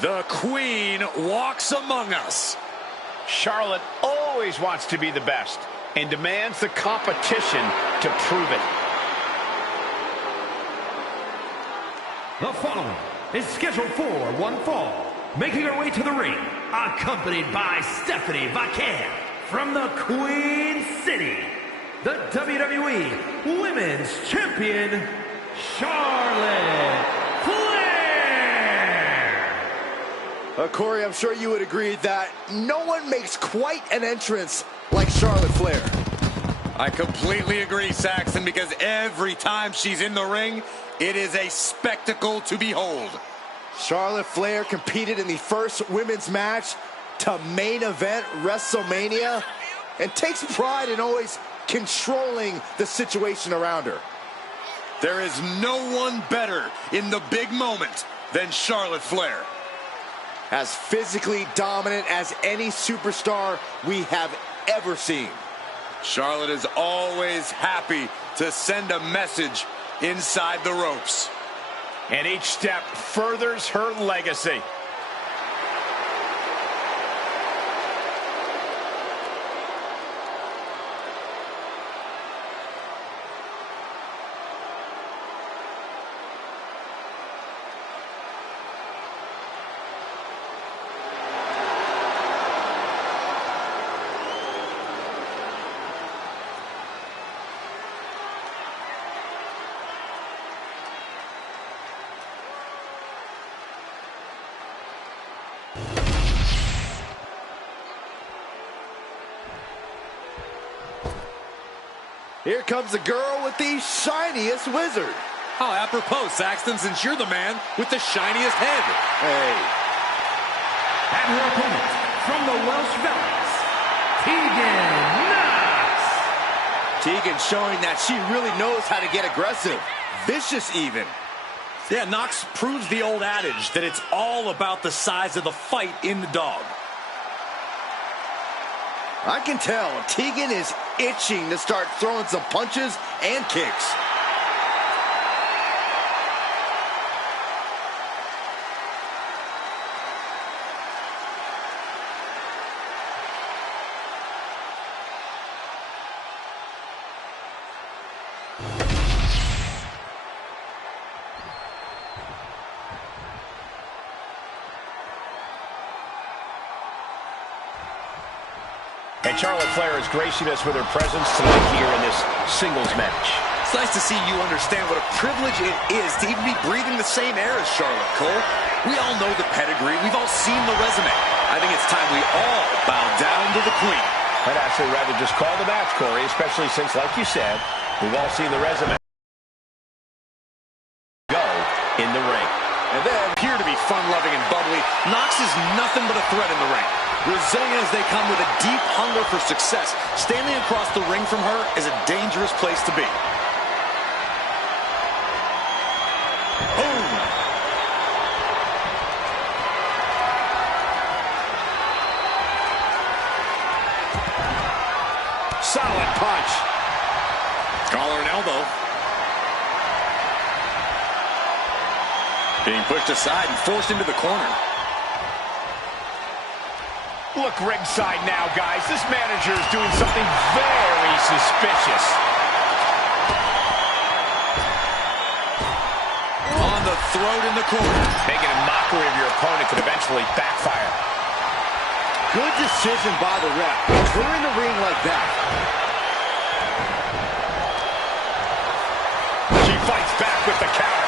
The Queen walks among us. Charlotte always wants to be the best and demands the competition to prove it. The following is scheduled for one fall. Making her way to the ring, accompanied by Stephanie Vaquer from the Queen City, the WWE Women's Champion, Charlotte Flair. Corey, I'm sure you would agree that no one makes quite an entrance like Charlotte Flair. I completely agree, Saxton, because every time she's in the ring, it is a spectacle to behold. Charlotte Flair competed in the first women's match to main event WrestleMania and takes pride in always controlling the situation around her. There is no one better in the big moment than Charlotte Flair. As physically dominant as any superstar we have ever seen. Charlotte is always happy to send a message inside the ropes. And each step furthers her legacy. Here comes the girl with the shiniest wizard. How apropos, Saxton, since you're the man with the shiniest head. Hey. And her opponent from the Welsh Valleys, Tegan Knox. Tegan showing that she really knows how to get aggressive. Vicious even. Yeah, Knox proves the old adage that it's all about the size of the fight in the dog. I can tell Tegan is itching to start throwing some punches and kicks. And Charlotte Flair is gracing us with her presence tonight here in this singles match. It's nice to see you understand what a privilege it is to even be breathing the same air as Charlotte, Cole. We all know the pedigree. We've all seen the resume. I think it's time we all bow down to the Queen. I'd actually rather just call the match, Corey, especially since, like you said, we've all seen the resume go in the ring. And then, appear to be fun-loving and bubbly, Knox is nothing but a threat in the ring. Resilient as they come with a deep hunger for success, standing across the ring from her is a dangerous place to be. Boom! Solid punch. Collar and elbow. Being pushed aside and forced into the corner. Look ringside now, guys. This manager is doing something very suspicious. On the throat in the corner. Making a mockery of your opponent could eventually backfire. Good decision by the ref. Clearing the ring like that. She fights back with the counter.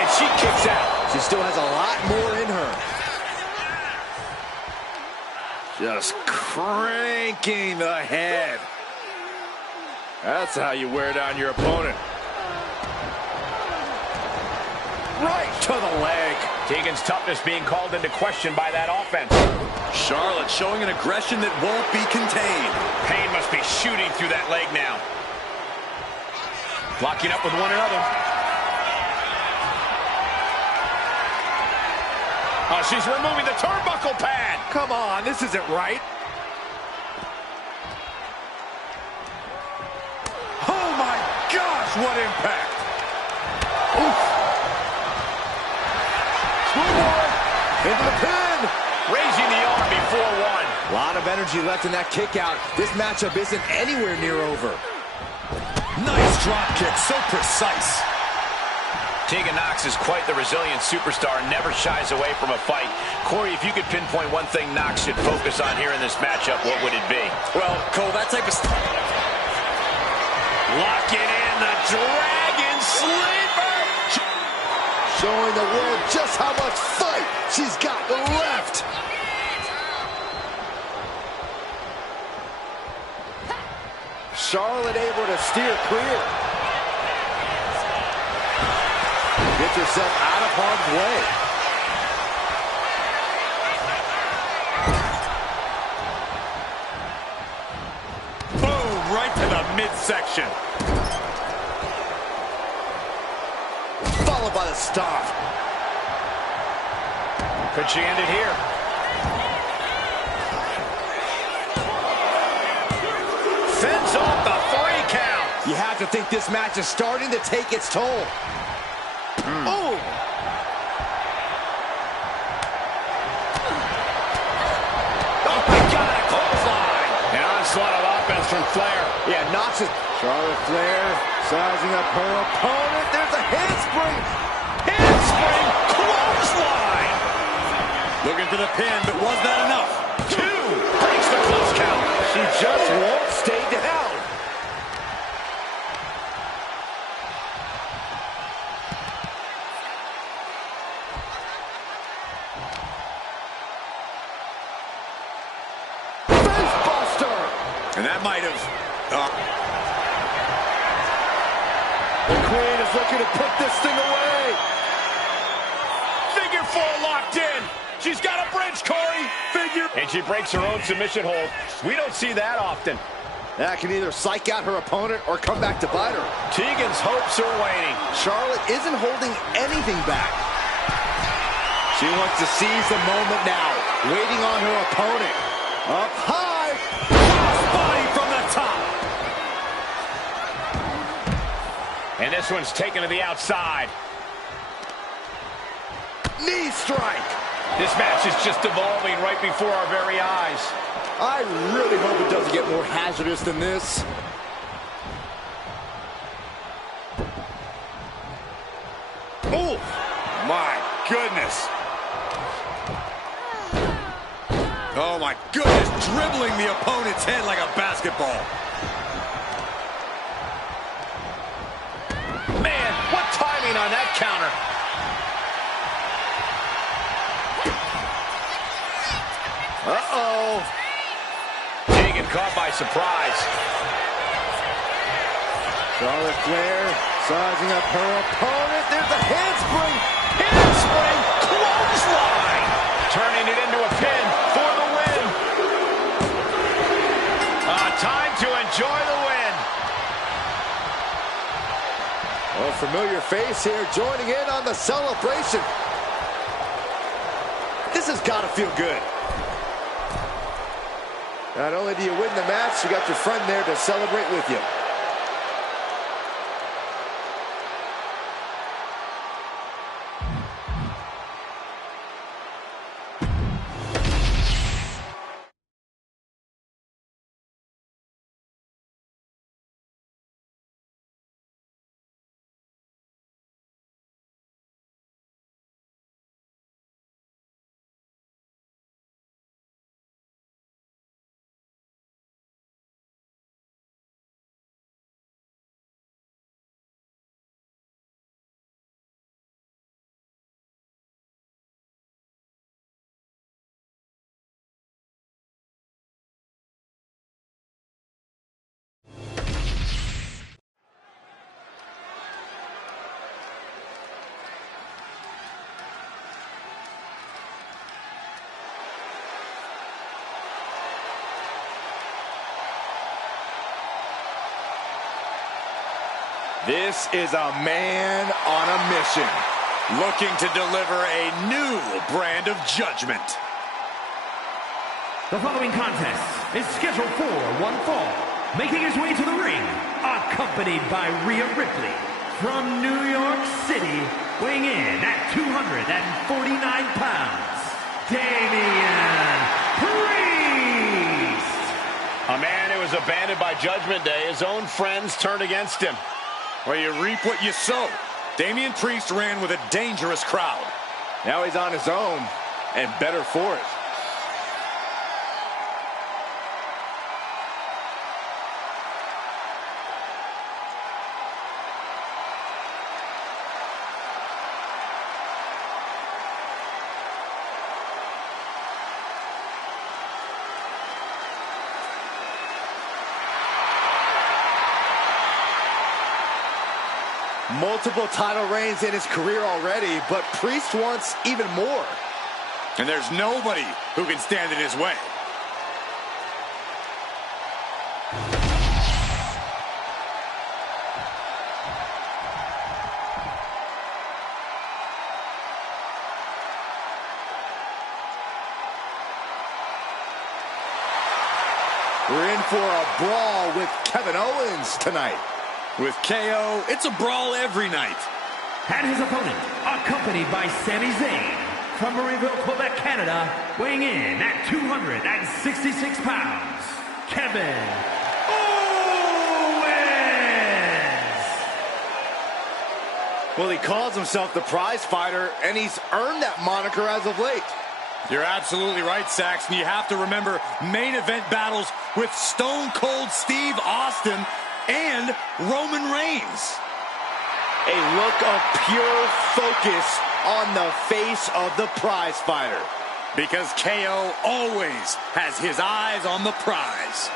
And she kicks out. She still has a lot more in her. Just cranking the head. That's how you wear down your opponent. Right to the leg. Tegan's toughness being called into question by that offense. Charlotte showing an aggression that won't be contained. Pain must be shooting through that leg now. Locking up with one another. Oh, she's removing the turnbuckle pad. Come on, this isn't right. Oh, my gosh, what impact. Oof. Into the pin. Raising the arm before one. A lot of energy left in that kick out. This matchup isn't anywhere near over. Nice drop kick, so precise. Tegan Nox is quite the resilient superstar and never shies away from a fight. Corey, if you could pinpoint one thing Nox should focus on here in this matchup, what would it be? Well, Cole, that type of Locking in the Dragon Sleeper. Showing the world just how much fight she's got left. Charlotte able to steer clear. Gets herself out of harm's way. boom, right to the midsection. Followed by the stomp. Could she end it here? Fends off the 3 count. You have to think this match is starting to take its toll. Oh! Oh my God, a clothesline. An onslaught of offense from Flair. Yeah, Nox is... Charlotte Flair sizing up her opponent. There's a handspring. Handspring clothesline. Looking for the pin, but was that enough? 2 breaks the close count. She just won't stay down. And that might have... The Queen is looking to put this thing away. Figure 4 locked in. She's got a bridge, Corey. Figure. And she breaks her own submission hold. We don't see that often. That can either psych out her opponent or come back to bite her. Tegan's hopes are waning. Charlotte isn't holding anything back. She wants to seize the moment now, waiting on her opponent. Up high. Body from the top. And this one's taken to the outside. Knee strike. This match is just evolving right before our very eyes. I really hope it doesn't get more hazardous than this. Oh, my goodness. Oh, my goodness. Dribbling the opponent's head like a basketball. Man, what timing on that counter. Uh-oh. Tegan caught by surprise. Charlotte Flair sizing up her opponent. There's a handspring. Handspring clothesline. Turning it into a pin for the win. Time to enjoy the win. A familiar face here joining in on the celebration. This has got to feel good. Not only do you win the match, you got your friend there to celebrate with you. This is a man on a mission, looking to deliver a new brand of judgment. The following contest is scheduled for one fall. Making his way to the ring, accompanied by Rhea Ripley from New York City, weighing in at 249 pounds, Damian Priest. A man who was abandoned by Judgment Day. His own friends turned against him. Well, you reap what you sow. Damian Priest ran with a dangerous crowd. Now he's on his own, and better for it. Multiple title reigns in his career already, but Priest wants even more. And there's nobody who can stand in his way. We're in for a brawl with Kevin Owens tonight. With KO, it's a brawl every night. And his opponent, accompanied by Sami Zayn, from Marieville, Quebec, Canada, weighing in at 266 pounds, Kevin Owens! Well, he calls himself the prize fighter, and he's earned that moniker as of late. You're absolutely right, Saxton. You have to remember main event battles with Stone Cold Steve Austin and Roman Reigns. A look of pure focus on the face of the prize fighter. Because KO always has his eyes on the prize.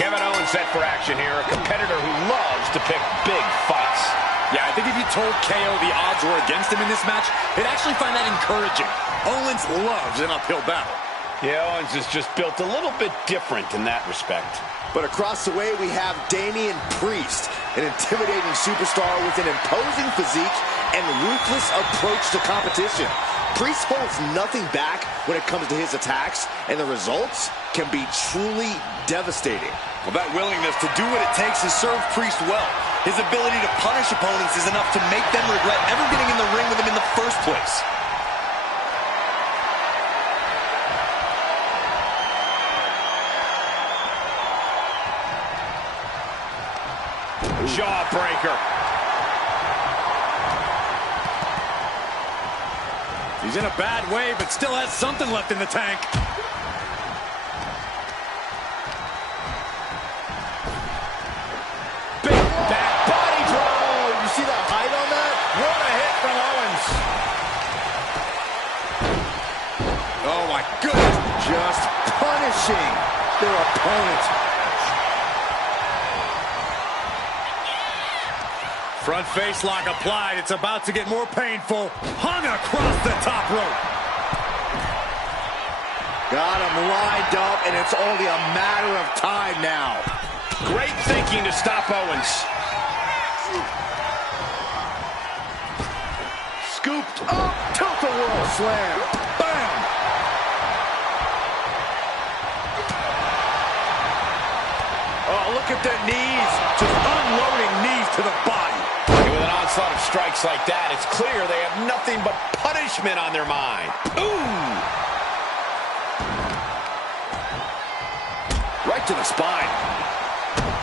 Kevin Owens set for action here, a competitor who loves to pick big fights. Yeah, I think if you told KO the odds were against him in this match, he'd actually find that encouraging. Owens loves an uphill battle. Yeah, Owens is just built a little bit different in that respect. But across the way, we have Damian Priest, an intimidating superstar with an imposing physique and ruthless approach to competition. Priest holds nothing back when it comes to his attacks, and the results can be truly devastating. Well, that willingness to do what it takes has served Priest well. His ability to punish opponents is enough to make them regret ever getting in the ring with him in the first place. Jawbreaker. He's in a bad way, but still has something left in the tank. Big back body drop. Oh, you see that height on that? What a hit from Owens. Oh, my goodness. Just punishing their opponent. Front face lock applied. It's about to get more painful. Hung across the top rope. Got him lined up, and it's only a matter of time now. Great thinking to stop Owens. Scooped up, tilt-a-whirl slam. Bam! Oh, look at the knees. Just unloading knees to the body. With an onslaught of strikes like that, it's clear they have nothing but punishment on their mind. Ooh! Right to the spine.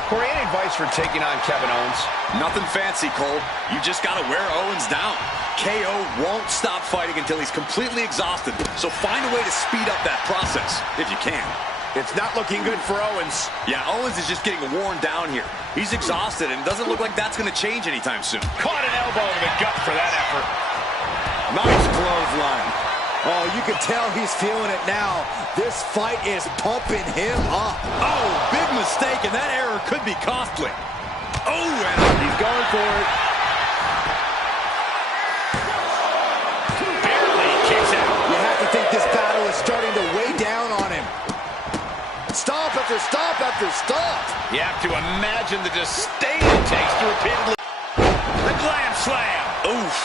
Corey, any advice for taking on Kevin Owens? Nothing fancy, Cole. You just got to wear Owens down. KO won't stop fighting until he's completely exhausted. So find a way to speed up that process, if you can. It's not looking good for Owens. Yeah, Owens is just getting worn down here. He's exhausted, and it doesn't look like that's going to change anytime soon. Caught an elbow to the gut for that effort. Nice clothesline. Oh, you can tell he's feeling it now. This fight is pumping him up. Oh, big mistake, and that error could be costly. Oh, and He's going for it. Barely kicks out. You have to think this battle is starting to weigh down on him. Stop after stop after stop. You have to imagine the disdain it takes to repeatedly... The glam slam. Oof.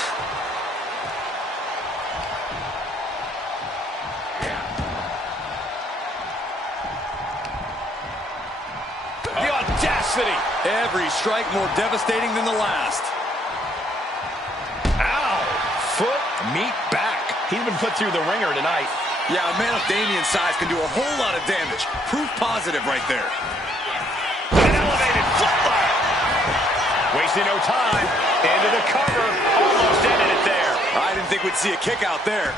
The audacity. Every strike more devastating than the last. Ow. Foot, meat, back. He's been put through the ringer tonight. Yeah, a man of Damian's size can do a whole lot of damage. Proof positive right there. An elevated flatline. Wasting no time. Into the cover. Almost ended it there. I didn't think we'd see a kick out there.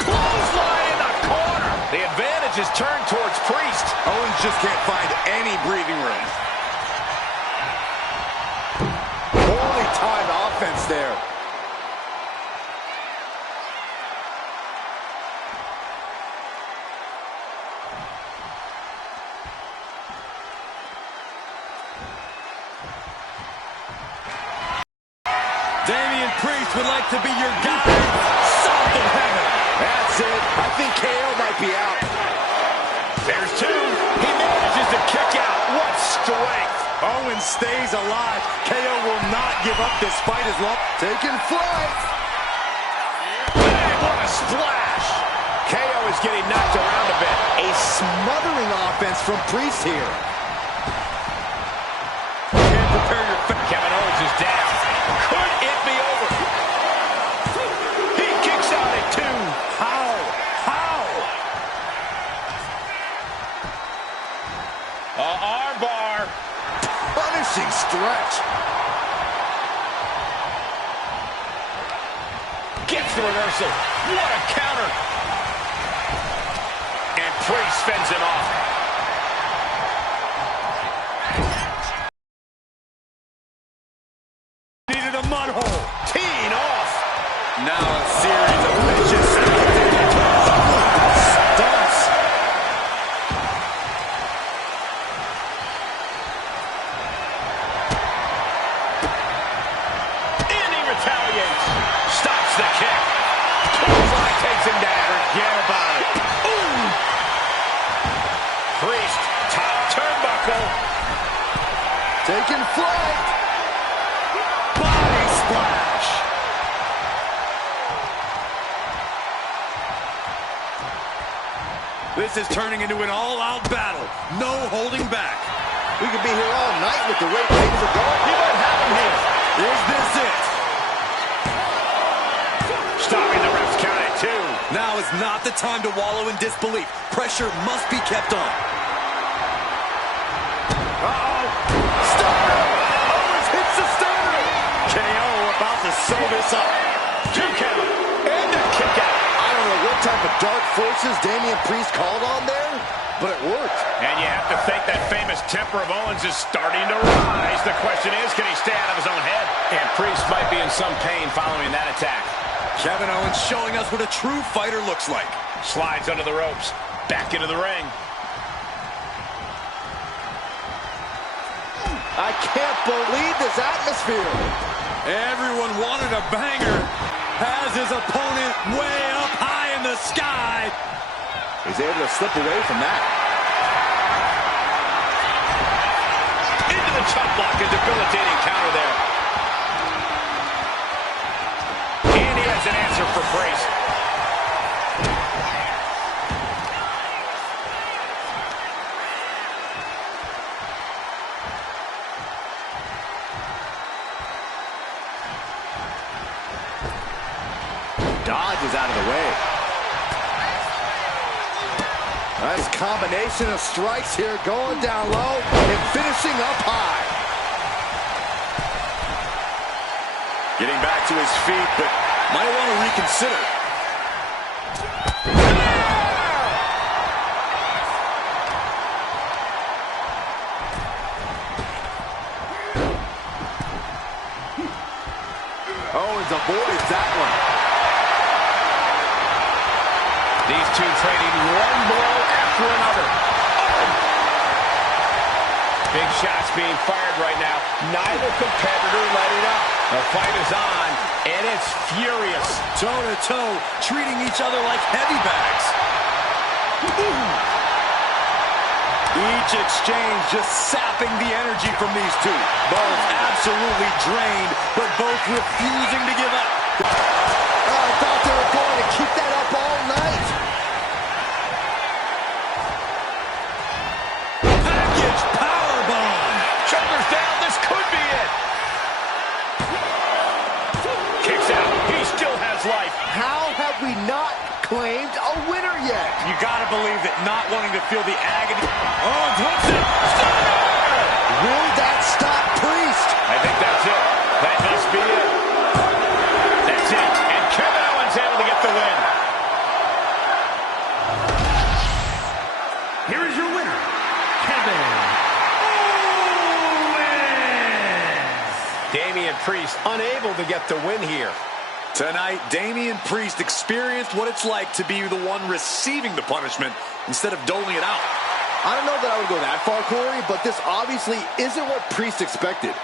Clothesline in the corner. The advantage is turned towards Priest. Owens just can't find any breathing room. Poorly timed offense there. Damian Priest would like to be your guide. South of heaven. That's it. I think KO might be out. There's two. He manages to kick out. What strength. Owens stays alive. KO will not give up this fight as long. Taking flight. Bang, what a splash. KO is getting knocked around a bit. A smothering offense from Priest here. Can't prepare your face. Kevin Owens is down. Could it be over? He kicks out at two. How? Arm bar. Punishing stretch. Gets the reversal. What a counter. And Priest fends him off. Needed a mud hole. Teeing off. Now a series of vicious stunts. And he retaliates. Stops the kick. Clothesline takes him down. Forget about it. Ooh. Priest, top turnbuckle. Taking flight. Body splash. This is turning into an all-out battle. No holding back. We could be here all night with the way things are going. He might have him here. Is this it? Stopping the ref's count at two. Now is not the time to wallow in disbelief. Pressure must be kept on. Stunner. Owens hits the stunner. KO about to sew this up. 2 count. And a kick out. I don't know what type of dark forces Damian Priest called on there, but it worked. And you have to think that famous temper of Owens is starting to rise. The question is, can he stay out of his own head? And Priest might be in some pain following that attack. Kevin Owens showing us what a true fighter looks like. Slides under the ropes. Back into the ring. I can't believe this atmosphere. Everyone wanted a banger. Has his opponent way up high in the sky. He's able to slip away from that. Into the chop block, a debilitating counter there. And he has an answer for Priest. Dodges out of the way. Nice combination of strikes here, going down low and finishing up high. Getting back to his feet, but might want to reconsider. Owens avoids that one. These two trading one blow after another. Big shots being fired right now. Neither competitor letting up. The fight is on, and it's furious. Toe-to-toe, treating each other like heavy bags. Each exchange just sapping the energy from these two. Both absolutely drained, but both refusing to give up. I thought they were going to keep that up all night. Package powerbomb. Shoulders down, this could be it. Kicks out, he still has life. How have we not claimed a winner yet? You gotta believe that not wanting to feel the agony. Oh, and hooks it. Will that stop Priest? I think that's it. That must be it. That's it. And Kevin Owens able to get the win. Here is your winner, Kevin Owens. Damian Priest unable to get the win here. Tonight, Damian Priest experienced what it's like to be the one receiving the punishment instead of doling it out. I don't know that I would go that far, Corey, but this obviously isn't what Priest expected.